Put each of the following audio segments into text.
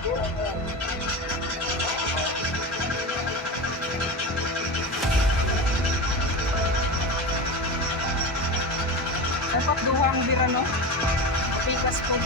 Dapat duhang dira no. Pikas po.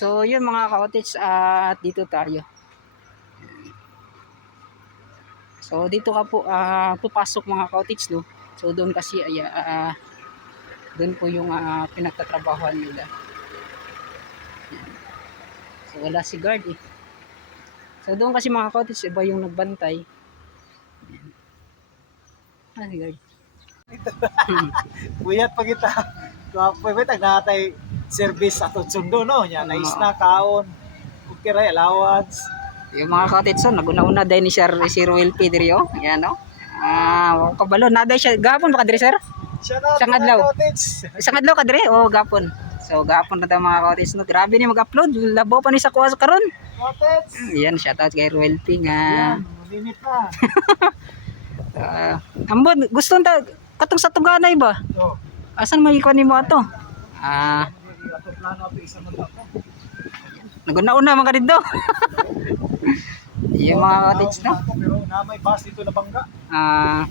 So, yun mga ka-cottage, at dito tayo. So, dito ka po, ah, pupasok mga ka-cottage, no? So, doon kasi, ay, ah, doon po yung ah, pinagtatrabahuan nila. So, wala si guard, eh. So, doon kasi mga ka-cottage, iba yung nagbantay. Ah, si guard. Buyat pa kita. Ba tagnatay service ato sundo no nya na isna kaon. Ra allowance. Yung mga cottage son, naguna-una dahil ni Sir, si Ruel P. diri, oh. Yan, no? Ah, kabalo, naday siya. Gapon ba ka diri, sir? Siya na Isang adlaw. Isang adlaw ka diri? Oh, gapon. So, gapon na daw mga cottage, no? Grabe ni mag-upload. Labo pa ni sa kuha karon. Cottage. Yan, shoutout kay Ruel P. nga. Yan, malinit na. Ah, ambon, gusto ta katong sa tuganay ba? So, Asan may ikon ato? Ah, ato ako. naguna-una mga dito. yung mga cottage, no? Pero na may bus dito na bangga. Ah,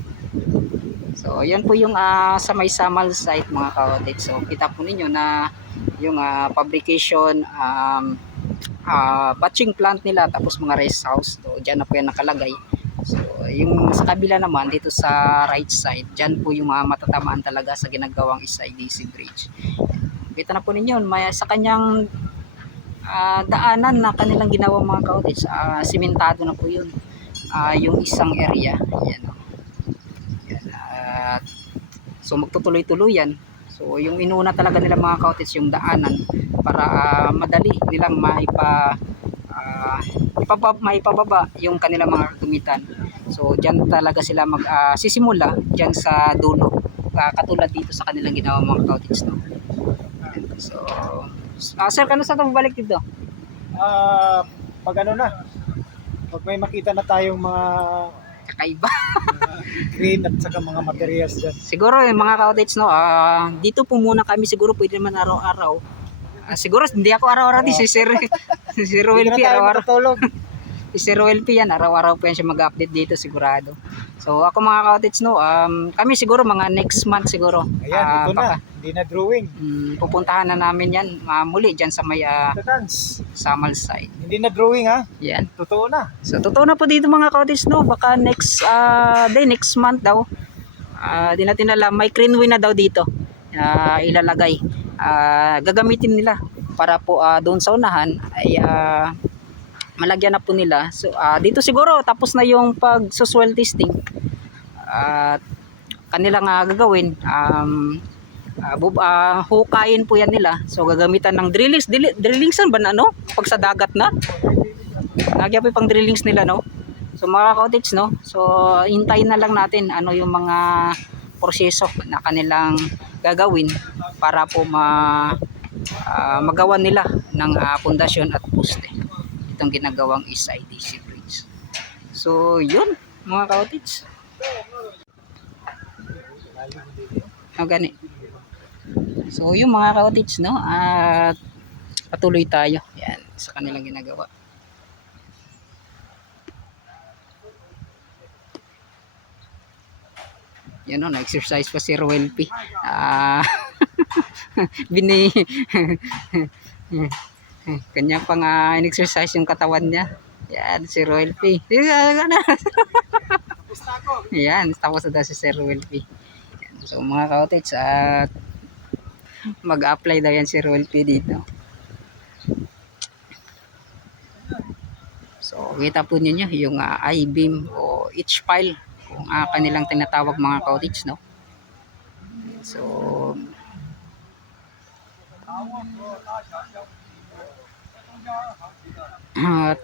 so, yan po yung ah, sa may Samal site mga ka-audit. So, kita po ninyo na yung ah, fabrication um, ah, batching plant nila tapos mga rest house. So, dyan na po yan nakalagay. So, yung sa kabila naman, dito sa right side, dyan po yung mga matatamaan talaga sa ginagawang SIDC bridge. Kita na po ninyo, may, sa kanyang ah, daanan na kanilang ginawang mga ka-audit, ah, simentado na po yun ah, yung isang area. Yan. oh. Yan. At so magtutuloy-tuloy yan. So yung inuna talaga nila mga cottage yung daanan para ah, madali nilang maipa uh, ipababa, maipababa yung kanilang mga gumitan. So diyan talaga sila mag ah, sisimula diyan sa dulo. Ah, katulad dito sa kanilang ginawa mga cottage no. So ah, sir, kano sa balik dito? Ah, pag ano na. Pag may makita na tayong mga Kakaiba. uh, green at saka mga materials dyan. Siguro yung mga cottage no, ah, dito po muna kami siguro pwede naman araw-araw. Ah, siguro hindi ako araw-araw di si Sir si Sir tayo araw-araw. Si Sir P yan araw-araw po yan siya mag-update dito sigurado. So ako mga cottage no, um, kami siguro mga next month siguro. Ayan, Ah, ito baka, na. Hindi na drawing. mm, pupuntahan na namin yan ah, muli dyan sa may Tatans. Samal side. Hindi na drawing ha. Yan. Totoo na. So totoo na po dito mga cottage no, baka next ah, day next month daw. Ah, di natin alam, may greenway na daw dito. Ah, ilalagay. Ah, gagamitin nila para po ah, doon sa unahan ay ah, malagyan na po nila. So ah, dito siguro tapos na yung pag soil testing. At kanilang ah, gagawin um bub- ah, hukayin po yan nila. So gagamitan ng drillings. Dili- drillings ba na no? Pag sa dagat na. Nagyan po pang drillings nila no. So mga cottage no, so hintayin na lang natin ano yung mga proseso na kanilang gagawin para po ma ah, magawa nila ng ah, pundasyon at poste. Itong ginagawang SIDC bridge. So yun mga cottage. O gani. So yung mga cottage no at patuloy tayo. Yan sa kanilang ginagawa. Yan o, na-exercise pa si Roel P. Ah, bini... Kanya pang uh, in-exercise yung katawan niya. Yan, si Roel P. Tapos na ako. Yan, tapos na si Sir Roel P. So mga cottage, at mag-apply daw yan si Roel P dito. So kita po ninyo yung uh, I-beam o H-file uh, kanilang tinatawag mga cottage, no? So, at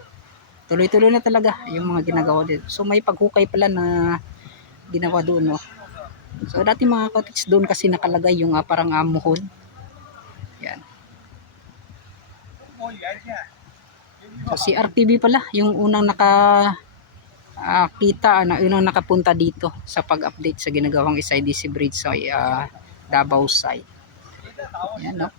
tuloy-tuloy na talaga yung mga ginagawa dito. So may paghukay pala na ginawa doon, no? So dati mga cottage doon kasi nakalagay yung ah, parang amuhon. Yan. So si RTV pala, yung unang naka ah, kita na unang nakapunta dito sa pag-update sa ginagawang SIDC bridge sa ah, Davao side. Yan, no?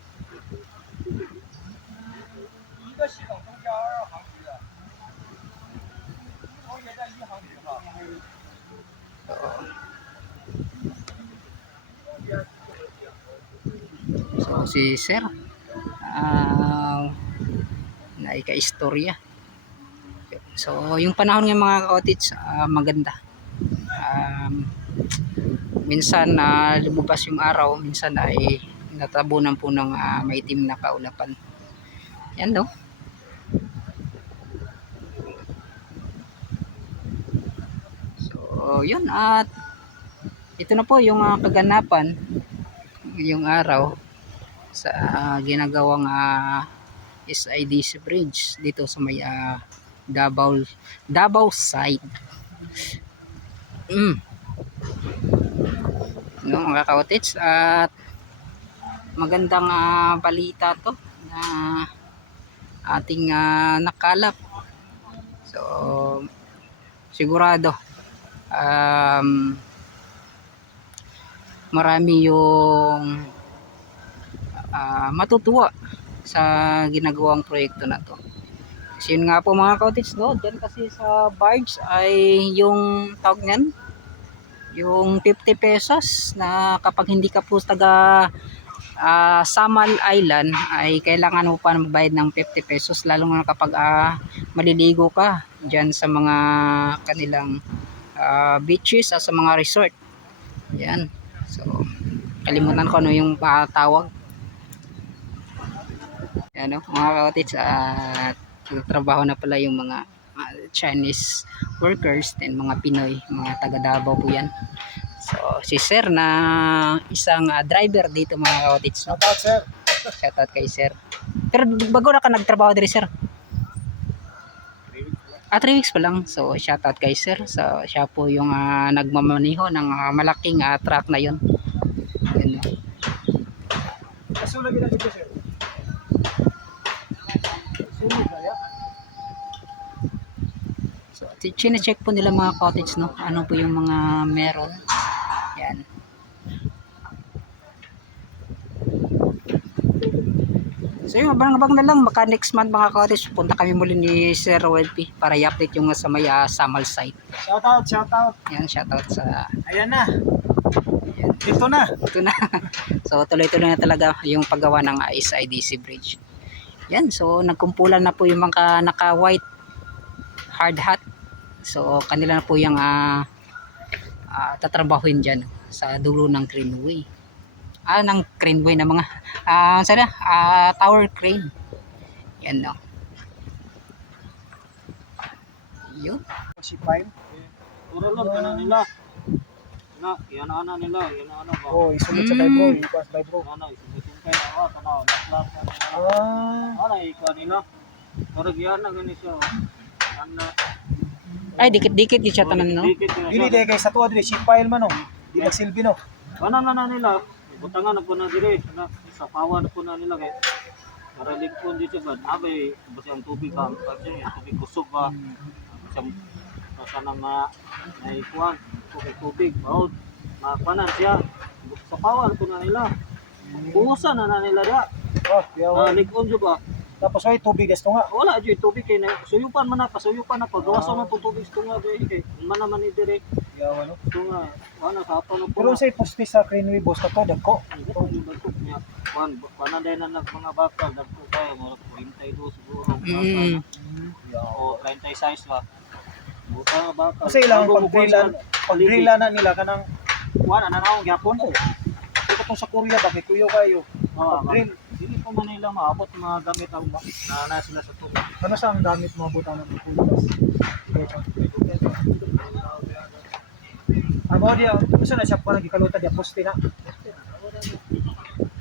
So si Sir ah naika-istorya. So yung panahon ng mga cottage ah, maganda. Um, minsan na lumabas yung araw, minsan ay natabunan po ng ah, maitim na kaulapan. Yan no. So yun at ito na po yung ah, kaganapan yung araw sa ah, ginagawang ah, SIDC Bridge dito sa may ah, Davao Davao side. Mm. No, mga cottage at magandang ah, balita to na ating ah, nakalap. So sigurado um, marami yung ah, matutuwa sa ginagawang proyekto na to. Kasi yun nga po mga cottage no, dyan kasi sa barge ay yung tawag niyan, yung 50 pesos na kapag hindi ka po taga ah, Samal Island ay kailangan mo pa magbayad ng 50 pesos lalo na kapag ah, maliligo ka dyan sa mga kanilang ah, beaches at sa mga resort. Yan. So, kalimutan ko ano yung tawag. Yan no, mga cottage at trabaho na pala yung mga ah, Chinese workers and mga Pinoy, mga taga Davao po yan. So, si Sir na isang ah, driver dito mga cottage. No? Shout out, sir. Shoutout kay Sir. Pero bago na ka nagtrabaho diri Sir. Ah, 3 weeks pa lang. So, shoutout kay Sir. So, siya po yung ah, nagmamaniho ng ah, malaking ah, truck na yun. Yan. Kasulog na dito, sir. Sulog na yan. So, chine-check po nila mga cottage, no? Ano po yung mga meron. Yan. So yun, abang-abang na lang. Baka next month mga cottage, punta kami muli ni Sir Roel P para i-update yung sa may ah, Samal site. Shout out, shout out. Yan, shoutout sa... Ayan na. Yan. Ito na. Ito na. so, tuloy-tuloy na talaga yung paggawa ng ah, SIDC bridge. Yan, so nagkumpulan na po yung mga naka-white hard hat. So, kanila na po yung ah, ah, tatrabahuin dyan sa dulo ng craneway. Ah, ng craneway na mga ah, sana, ah, tower crane. Yan no. Yun. Si Pine. Puro lang ka na nila. Na, yan ana nila, yan ana ba? Oh, isunod sa Mm. kay bro. Ipas by bro. Ana, isubutin kayo na ako, tanaw, naklang ka nila. Ah. Ana, ikaw nila. Pero yan na gani siya. oh. Ana, Ay, dikit-dikit yung siya tanan, no? Dili di kay sa tuwa dili ship file man no. Di nagsilbi no. Kanan na na nila. Butangan na po na. Na, sa pawa na po na nila kay para ligpon dito ba abay basta ang tubig ba kasi ang tubig kusog ba sa sa nang na naikuan tubig tubig baud mapanan siya sa pawa na po na nila buhusan na na nila da Oh, ligpon jud ba Tapos ay tubig desto nga. wala jud tubig kay na suyupan man na pasuyupan na pagawasan na to tubig ito nga dai kay man naman ni dire Yawa no. ito nga wala sa ato na po Pero sa poste sa Greenway boss ka to dagko. Dagko niya. Kuan, panaday na nag mga bakal, dagko kayo, mga 42 siguro. Mm. O 36 ba. Buta nga bakal. Kasi ilang mo kuwan, pag-drillan na nila kanang ano na akong gyapon? ito tong sa Korea ba kay kuyo kayo. Oo, Pag-drill. Dili pa man nila maabot mga gamit ang ba- na na sila sa tubig. Ano sa ang gamit mo buta ng kuyo boss? Amo dia, gusto na siya pa nagikalutan dia poste na.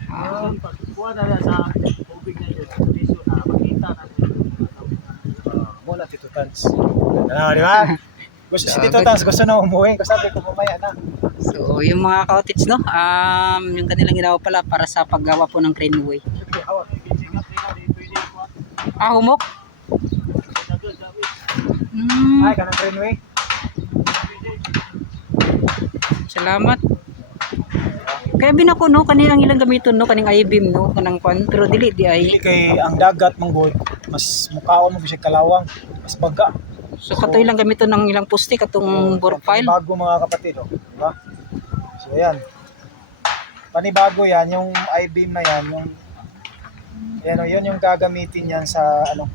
Ah, kuha na lang sa tubig na yun, kondisyon na makita na Mo na Tito Tans. Ano, di ba? Gusto si Tito Tans, gusto na umuwi. Kasi sabi ko mamaya na. so, yung mga cottage, no? Um, yung kanilang ginawa pala para sa paggawa po ng Greenway. Sige, hawak. Kitching up nila, di pwede kuha. Ah, humok? Hmm, Ay, kanang Greenway. salamat. Kaya binako, no? Kanilang ilang gamiton, no? Kaning I-beam, no? Kanang kwan. Pero dili, di ay. Dili kay ang dagat manggod, mas mukhaon mo siya kalawang, mas baga. So, kato ilang gamiton ng ilang poste, katong bore file. Bago mga kapatid, oh. Diba? So, yan. Panibago yan, yung I-beam na yan, yung yan, oh, yun yung gagamitin yan sa ano,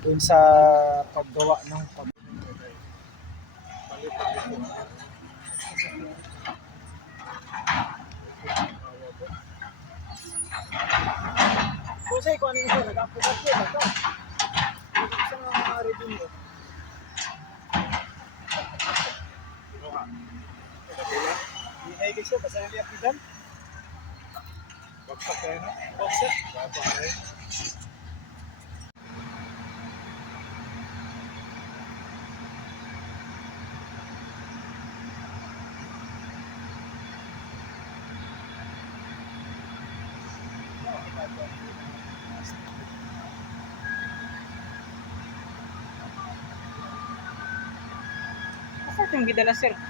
dun sa paggawa ng pag Kasi kung ano yung isa, nag-applikat yun, ito. Isa nga mga redeem mo. Hindi na ikay siya, basta nali apidan. Bagsak kayo na. Bagsak. Gidala, sir?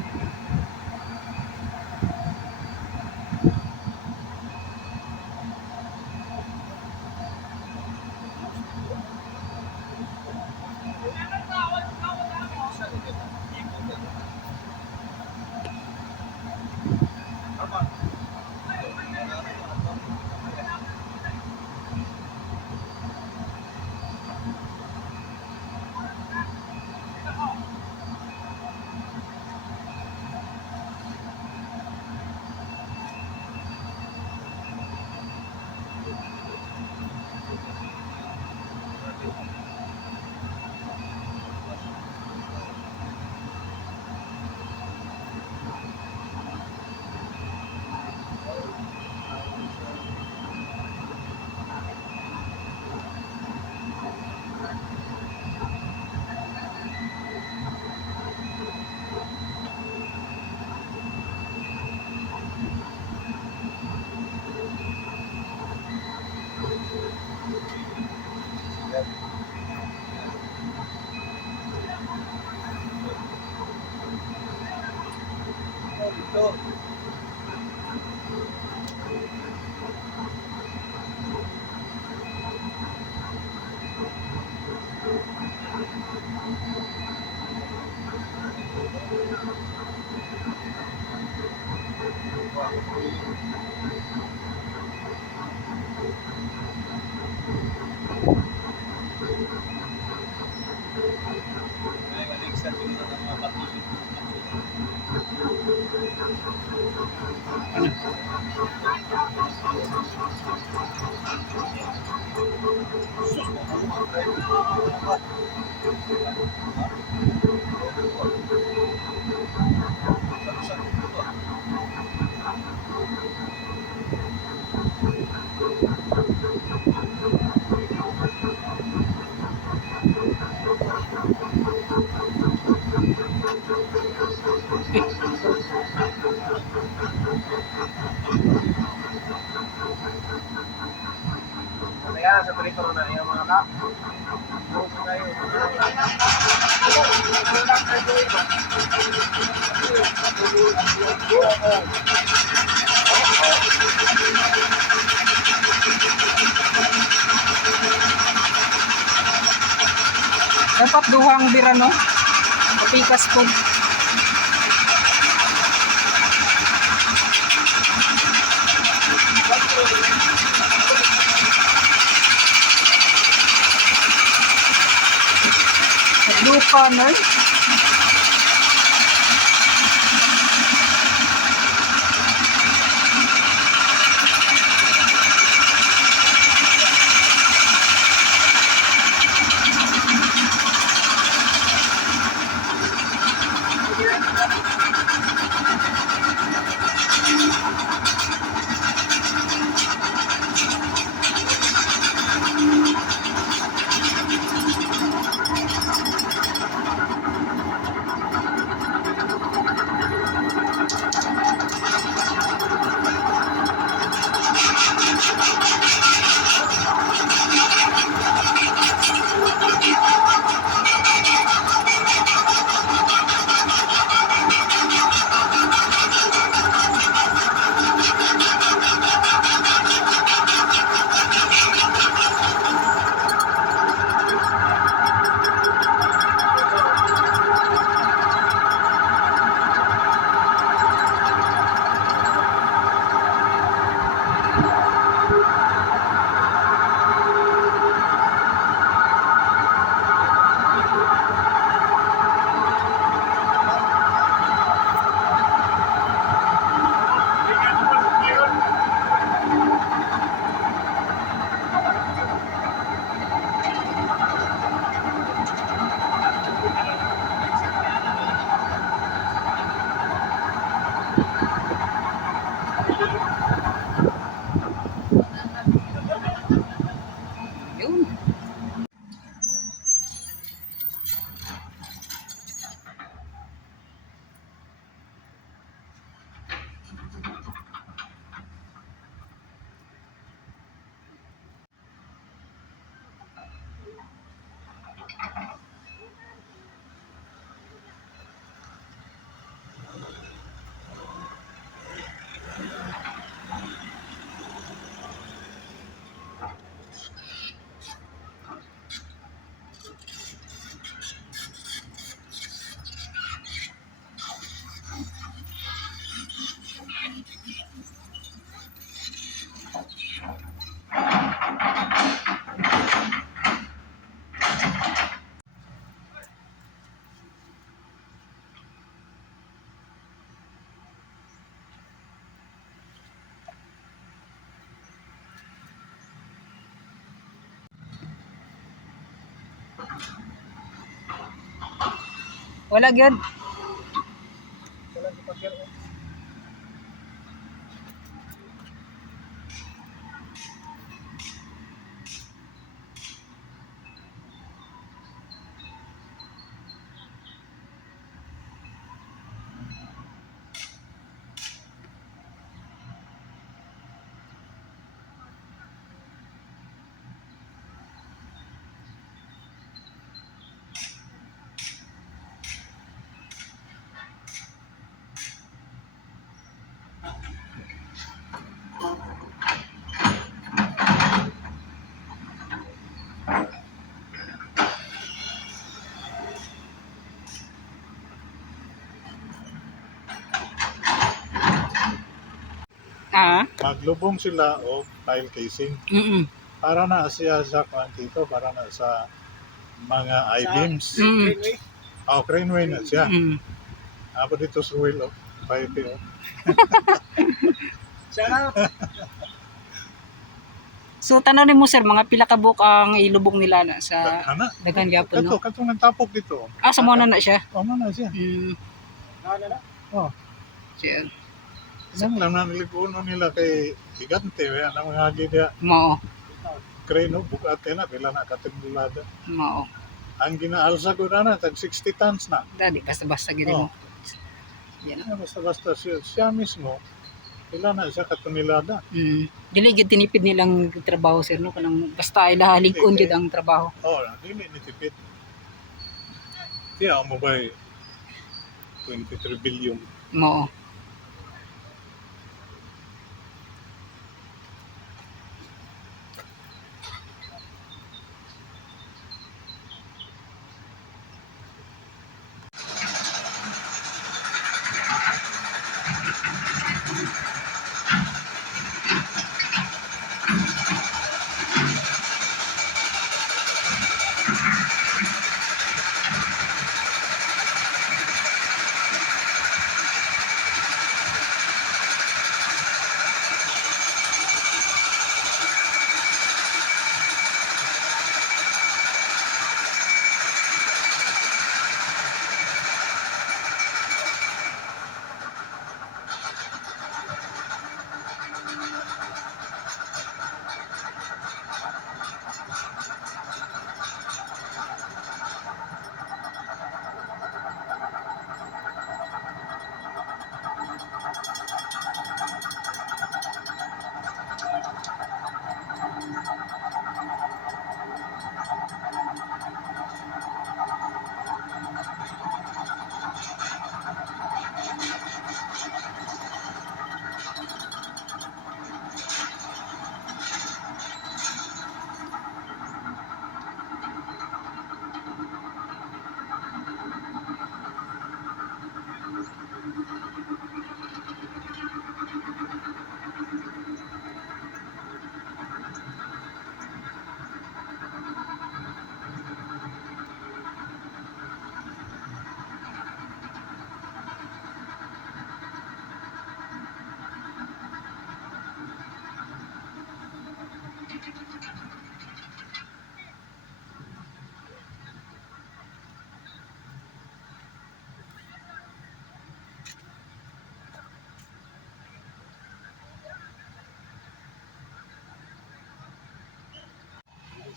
Ano? Dapat duhang bira no. Mapikas po. Blue corner. Wala gyud. Wala gyud naglubong sila o tile casing. Mm-mm. Para na siya sa kwan para na sa mga I-beams. Mm. Oh, craneway na siya. Mm. Apo dito sa wheel of 5 oh. oh. Sarap! So tanaw ni mo sir, mga pila ka buok ang ilubong nila na sa Ana, dagan gyapon no. Kato kato nang tapok dito. Ah, sa mo na na siya. Oh, mo na siya. Mm. Na na na. Oh. Siya. Isang lang na nilikuno nila kay Gigante. Kaya na mga hagi dia. Mao, Kreno, bukate na. Bila na katimulada. mao. Ang ginaalsa ko na na, tag 60 tons na. Dali basta-basta Oh. mo. Yan. Ano, Basta-basta siya, siya mismo, ila na siya katumilada. Mm. Dili gid tinipid nilang trabaho sir no kanang basta ay lahalig-on gid ang trabaho. Oo, oh, dili ni tipid. Tiya mo ba 23 billion. Mao.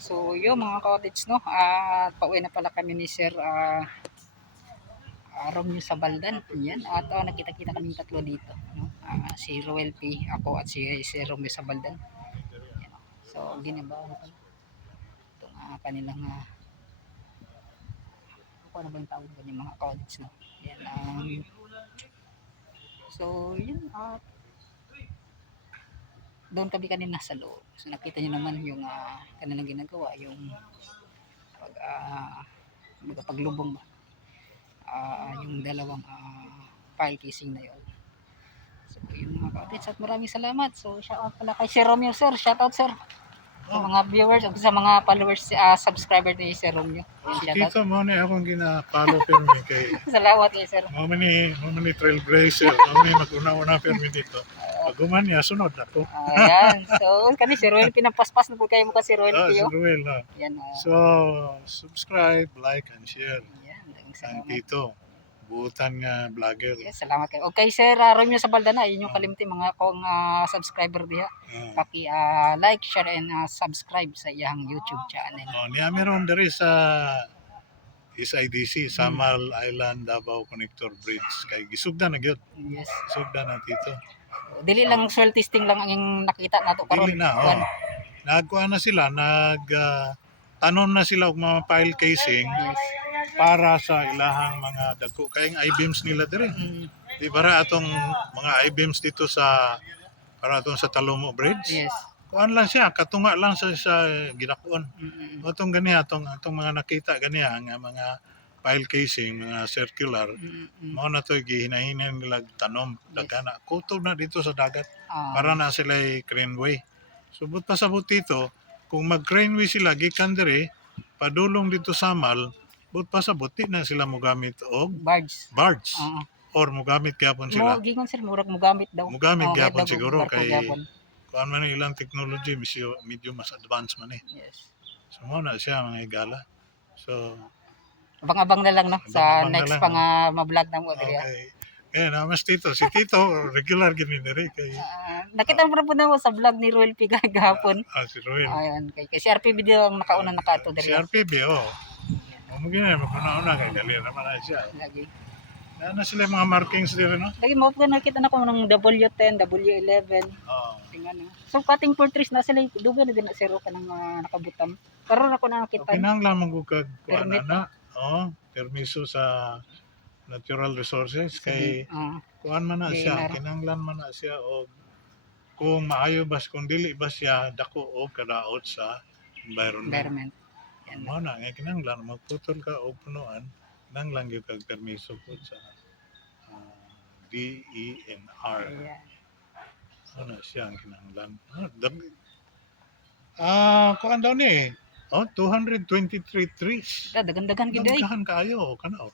So, yun mga cottage, no? At pauwi na pala kami ni Sir ah uh, Romeo sa Baldan. Yan. At ah, nakita-kita kami tatlo dito. No? Ah, si Roel P, ako at si, si Romeo sa Baldan. Yan. So, ginabaw na pala. Itong ah, kanilang uh, ano ba yung tawag ba yung mga cottage, no? Yan. Um, so, yun. At doon kami kanina sa loob. So nakita niyo naman yung uh, kanilang ginagawa, yung pag uh, paglubong ba. Ah, yung dalawang ah, file casing na yun. So yun mga kapatid, at maraming salamat. So shout out pala kay Sir Romeo sir, shout out sir. Sa mga viewers o sa mga followers, ah, subscriber ni Sir Romeo. Si. Tito mo na akong gina-follow pirmi kay Salamat kay Sir. mo ni mo ni trailblazer, mo ni mag-una-una pirmi dito. Pag guman niya, sunod na to. Ayan. So, kani si Roel pinapaspas na po kayo mo kasi Roel Ah, si. Ruel, ah. Yan. ah. So, subscribe, like, and share. Yan. Ang. Tito, buutan nga vlogger. Yes, salamat kayo. Okay, Sir uh, Romeo sa Baldana, yun yung kalimti mga kong ah, subscriber diha. Ah. Paki ah, like, share and ah, subscribe sa iyang YouTube channel. Oh, niya meron diri sa SIDC, Samal Island Davao Connector Bridge. Kay gisugda na gyud. Yes. Sugda na Tito. Dili lang soil testing lang ang nakita nato karon. Dili na, oh. Nagkuha na sila, nag ah, tanom na sila og mga pile casing Yes. para sa ilahang mga dagko kayong I-beams nila diri. Mm, Di para atong mga I-beams dito sa para atong sa Talomo Bridge. yes. Kuan lang siya, katunga lang sa sa ginakuon. Mm, mm, Atong gani atong atong mga nakita gani nga mga pile casing, mga circular. mm, mm. Mao na to gihinahinan nila tanom dagana. Kutob na dito sa dagat Ah, para na sila craneway. Subot pa sa butito, kung mag craneway sila gikan diri padulong dito sa Mal, but pa sa buti na sila mogamit og barge. barge. Oo. or mugamit gyapon Mo sila. gingon sir murag mo gamit daw. Mugamit Oo, kahit gyapon siguro kay kuan man ilang technology medyo, medyo mas advanced man eh. Yes. So mo na siya mga igala. So Abang-abang na lang no sa Abang-abang na next lang, pa nga ma-vlog na mo okay. Kaya namas Tito. Si Tito, regular gini na rin kay Ah, nakita mo rin po na mo sa vlog ni Royal Pigay gahapon. ah, si Ruel. Ayan, kay, kay CRP video ang nakauna nakato Si. RPB, oh. Mungkin na, magpuna-una kay gali naman na siya. Lagi. Na, na sila yung mga markings din, no? Lagi mo po nakita na ko ng W10, W11. Oh. Tingnan na. So cutting portraits na sila duga na din na zero ka ng ah, nakabutam. Karon ako na nakita. Kinahanglan mong kag kuan Permit. na. Oh, permiso sa natural resources kay Ah, kuan man na siya, Dinner. kinahanglan man na siya og kung maayo bas kung dili ba siya dako o kadaot sa environment. environment. Yan. Mo na nga kinahanglan magputol ka og punuan nang lang gyud kag permiso po sa ah, DENR. Ayan. Ano siya ang kinahanglan. Ah, dami. Ah, kuan daw ni. Oh, 223 trees. Da dagan-dagan gid ay. Daghan kaayo kanaw.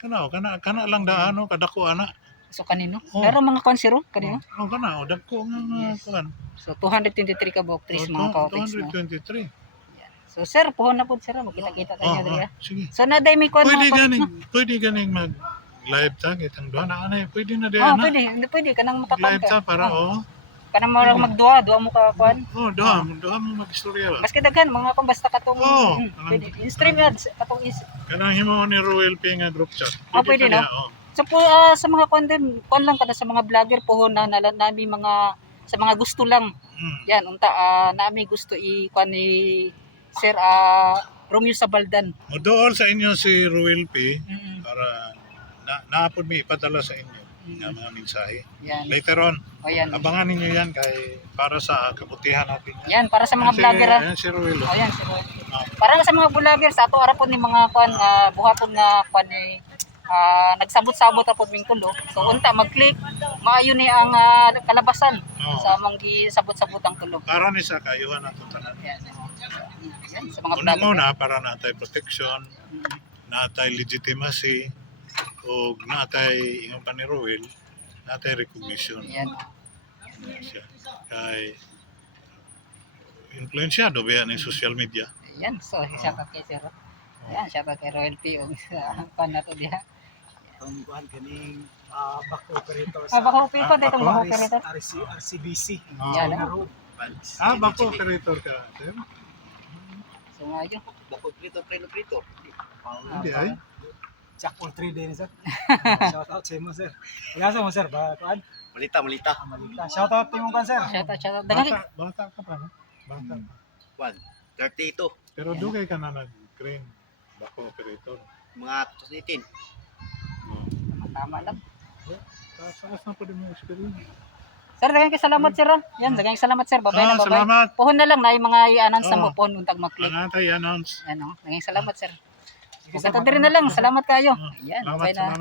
Kanaw kana kana lang daano kadako ana. So kanino? Oh. Pero mga konsero kanino? Oh, kana dagko nga Yes. kuan. So 223 ka buok trees Oh, mga no. 223. Yan. So sir, puhon na pud sir, magkita-kita tayo Oh, oh, sige. So na day may kon Pwede ganing, no. pwede ganing mag live tag itang duha na ana. Pwede na di Oh, ana. pwede, hindi pwede kanang Live makapanta. ta para oh. Kanang mo magduha, duha mo ka kuan. Oh, duha, duha mo magistorya ba. Maski daghan mga kung basta katong Oo. mm, pwede. In-stream ads katong is. Kanang himo ni Royal P nga group chat. Ah, pwede, no? oh. So po ah, sa mga kuan din, kuan lang kada sa mga vlogger puhon na nalan nami mga sa mga gusto lang. Mm. Yan unta ah, nami gusto i kuan ni Sir ah, Romeo Sabaldan. Modool sa inyo si Royal P Mm, para na naapod mi ipadala sa inyo nga mga mensahe. yan. Later on, O yan. abangan ninyo yan kay para sa kabutihan natin. Yan para sa mga Ayan si- vlogger. ah. ayan si Royal. O yan, si Roy. Ah. Para na sa mga vlogger sa ato arapon ni mga kuan ah, buhaton nga kuan ni ah, nagsabot-sabot apod ming kulo. So unta mag-click, maayo ni ang ah, kalabasan Oh. sa manggi sabot-sabot ang kulo. Para ni sa kayuhan nato tanan. Yan. Yan, sa mga vlogger. Una-una para natay protection, natay legitimacy, o natay ingon pa ni Royal, natay recognition. Yan. Ayan siya. Kay influensyado ba yan ng social media? Yan, so siya ka kay Sir. Yan, siya ka kay Royal P. O kuan na to diha. Ang kuhan kaning ah, back operator Ah, baka upi ko Ah, dito ako? mga RC, operator. RC, RCBC. Yan, Na ah. Ah, bako operator ka. sir? So ngayo. Hindi ay. Jack all three din sir. Shout out sa mo sir. Sa mo sir ba kuhan? Malita, malita. Ah, Malita. Shout out timo kan sir. Shout out, shout out. Bata, bata ka pa, no? Bata pa. Kwan, 32. Pero dugay ka na nag-green. Bako operator. Mga 2018. tama lang. Taas na din mo experience. Sir, dagang salamat sir. ah. Yan, dagang salamat sir. Babay Ah, na babay. salamat. Puhon na lang na yung mga i-announce sa Oo. mo phone untag mag-click. Ano tayo announce? Ano, dagang salamat sir. Ito din na lang. Salamat kayo. Yan, Salamat, babay na. salamat.